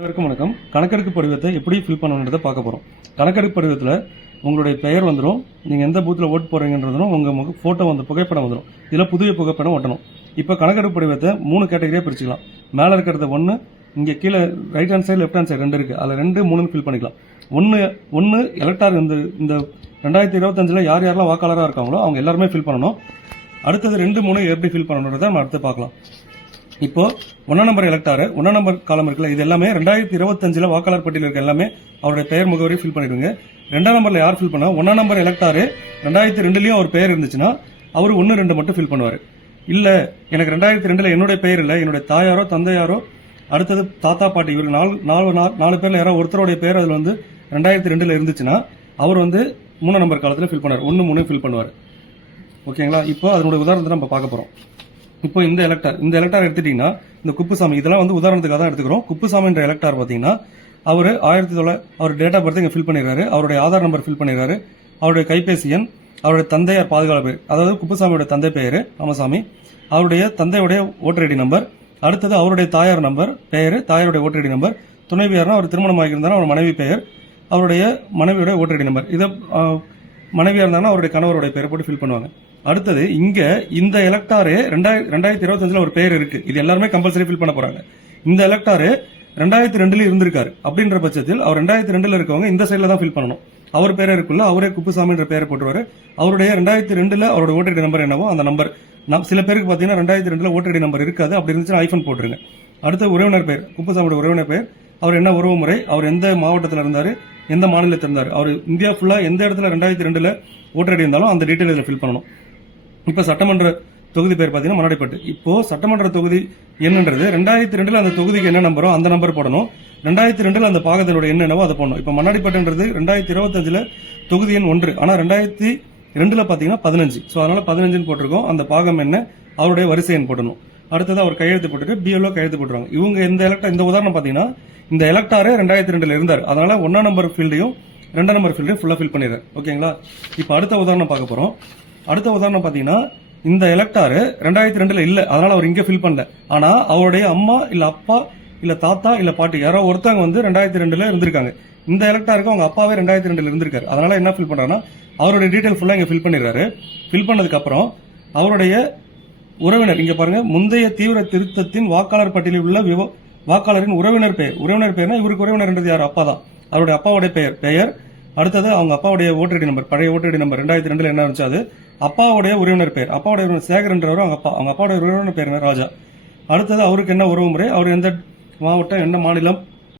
அனைவருக்கும் வணக்கம். கணக்கெடுப்பு படிவத்தை எப்படி ஃபில் பண்ணணுன்றதை பார்க்க போகிறோம். கணக்கெடுப்பு படிவத்தில் உங்களுடைய பெயர் வந்துடும், நீங்கள் எந்த பூத்தில் ஓட்டு போகிறீங்கன்றதும் உங்கள் ஃபோட்டோ வந்து புகைப்படம் வந்துடும். இதில் புதிய புகைப்படம் ஒட்டணும். இப்போ கணக்கெடுப்பு படிவத்தை 3 கேட்டகரியாக பிரிச்சுக்கலாம். மேலே இருக்கிறத 1, இங்கே கீழே right hand side left hand side 2 இருக்குது. அதில் 2, 3 ஃபில் பண்ணிக்கலாம். ஒன்று எலக்டார் இந்த 2025 யார் யாரெல்லாம் வாக்காளராக இருக்காங்களோ அவங்க எல்லாருமே ஃபில் பண்ணணும். அடுத்தது 2, 3 எப்படி ஃபில் பண்ணணுன்றதை நம்ம அடுத்து பார்க்கலாம். இப்போ 1 நம்பர் எலக்டாரு 1 நம்பர் காலம் இருக்குல்ல, இது எல்லாமே 2025 வாக்காளர் பட்டியல் இருக்க எல்லாமே அவருடைய பெயர் முகவரி ஃபில் பண்ணிடுங்க. 2 நம்பர்ல யார் ஃபில் பண்ணா 1 நம்பர் எலக்டாரு 2002லயும் அவர் பெயர் இருந்துச்சுன்னா அவர் 1, 2 மட்டும் ஃபில் பண்ணுவாரு. இல்ல எனக்கு 2002ல என்னுடைய பெயர் இல்ல, என்னுடைய தாயாரோ தந்தையாரோ அடுத்தது தாத்தா பாட்டி இவரு 4 பேர்ல யாரோ ஒருத்தருடைய பெயர் அதுல வந்து 2002ல இருந்துச்சுன்னா அவர் வந்து 3 நம்பர் காலத்துல ஃபில் பண்ணுவார். 1, 3 ஃபில் பண்ணுவார். ஓகேங்களா? இப்போ அதனுடைய உதாரணத்தை நம்ம பார்க்க போறோம். இப்போ இந்த எலக்டார் எடுத்துட்டீங்கன்னா இந்த குப்புசாமி இதெல்லாம் வந்து உதாரணத்துக்காக தான் எடுத்துக்கிறோம். குப்புசாமின்ற எலக்டார் பாத்தீங்கன்னா அவர் அவர் டேட் ஆஃப் பர்த் இங்க ஃபில் பண்ணிடுறாரு, அவருடைய ஆதார் நம்பர் ஃபில் பண்ணிடுறாரு, அவருடைய கைபேசி எண், அவருடைய தந்தையார் பாதுகாப்பு பேர், அதாவது குப்புசாமியோட தந்தை பெயர் ராமசாமி, அவருடைய தந்தையுடைய ஓட்டர் ஐடி நம்பர், அடுத்தது அவருடைய தாயார் நம்பர் பெயர், தாயாருடைய ஓட்டர் ஐடி நம்பர், துணைவியார்னா அவர் திருமணம் ஆகியிருந்தாலும் அவர் மனைவி பெயர், அவருடைய மனைவியோட ஓட்டர் ஐடி நம்பர், இதை மனைவியா இருந்தாங்கன்னா அவருடைய கணவருடைய பெயரை போட்டு ஃபில் பண்ணுவாங்க. அடுத்தது இங்க இந்த எலக்டாரு 2025 ஒரு பெயர் இருக்கு, இது எல்லாருமே கம்பல்சரி ஃபில் பண்ண போறாங்க. இந்த எலக்டாரு 2002 இருந்திருக்காரு அப்படின்ற பட்சத்தில் அவர் 2002 இருக்கவங்க இந்த சைட்ல தான் ஃபில் பண்ணணும். அவர் பேரே இருக்குல்ல, அவரே குப்புசாமின்ற பெயரை போட்டுருவாரு. அவருடைய 2002 அவரோட ஓட்டர் நம்பர் என்னவோ அந்த நம்பர், சில பேருக்கு பாத்தீங்கன்னா 2002 ஓட்டர் நம்பர் இருக்காது, அப்படி இருந்துச்சுன்னா ஐஃபோன் போட்டுருங்க. அடுத்த உறவினர் பெயர், குப்புசாமியோட உறவினர் பெயர், அவர் என்ன உறவு முறை, அவர் எந்த மாவட்டத்தில் இருந்தாரு, எந்த மாநிலத்தில் இருந்தாரு, அவர் இந்தியா ஃபுல்லா எந்த இடத்துல 2002 ஓட்டர் ஐடி இருந்தாலும் அந்த டீட்டெயில் இதில் ஃபில் பண்ணணும். இப்ப சட்டமன்ற தொகுதி பேர் பாத்தீங்கன்னா மன்னாடிப்பட்டு. இப்போ சட்டமன்ற தொகுதி என்னன்றது 2002 அந்த தொகுதிக்கு என்ன நம்பரோ அந்த நம்பர் போடணும். 2002 அந்த பாகத்தோட என்னவோ அதை போடணும். இப்ப மன்னாடிப்பட்டுன்றது 2025 தொகுதி எண் 1, ஆனா 2002 பாத்தீங்கன்னா 15. சோ அதனால 15 போட்டிருக்கோம். அந்த பாகம் என்ன, அவருடைய வரிசை எண் போடணும். அடுத்தது அவர் கையெழுத்து போட்டுட்டு பிஎல்ஓ கையெழுத்து போட்டுருவாங்க. இவங்க இந்த உதாரணம் பாத்தீங்கன்னா இந்த எலக்டாரே 2002 இருந்தார், அதனால 1 நம்பர் ஃபீல்டையும் 2 நம்பர் ஃபீல்டையும் ஃபுல்லா ஃபில் பண்ணிடுறாரு. ஓகேங்களா? இப்ப அடுத்த உதாரணம் பார்க்க போறோம். அடுத்த உதாரணம் பாத்தீங்கன்னா இந்த எலக்டாரு 2002 இல்ல, அதனால அவர் இங்க ஃபில் பண்ணல. ஆனா அவருடைய அம்மா இல்ல அப்பா இல்ல தாத்தா இல்ல பாட்டி யாரோ ஒருத்தவங்க வந்து 2002 இருந்திருக்காங்க. இந்த எலக்டாருக்கு அவங்க அப்பாவே 2002 இருந்திருக்காரு, அதனால என்ன ஃபில் பண்றாருன்னா அவருடைய டீடைல் ஃபுல்லா இங்க ஃபில் பண்ணிடுறாரு. ஃபில் பண்ணதுக்கு அப்புறம் அவருடைய உறவினர் இங்க பாருங்க, முந்தைய தீவிர திருத்தத்தின் வாக்காளர் பட்டியலில் உள்ள வாக்காளரின் உறவினர் பெயர்னா இவருக்கு உறவினர் யார், அப்பா தான். அவருடைய அப்பாவுடைய பெயர், அடுத்தது அவங்க அப்பாவுடைய ஓட்டர் ஐடி நம்பர், பழைய ஓட்டர் ஐடி நம்பர் 2002 என்ன இருந்துச்சு அது, அப்பாவுடைய உறவினர் பெயர், அப்பாவுடைய சேகர்ன்றவர் அவங்க அப்பா, அவங்க அப்பாவுடைய உறவினர் பெயர் ராஜா. அடுத்தது அவருக்கு என்ன உறவு முறை, அவர் எந்த மாவட்டம் என்ன மாநிலம்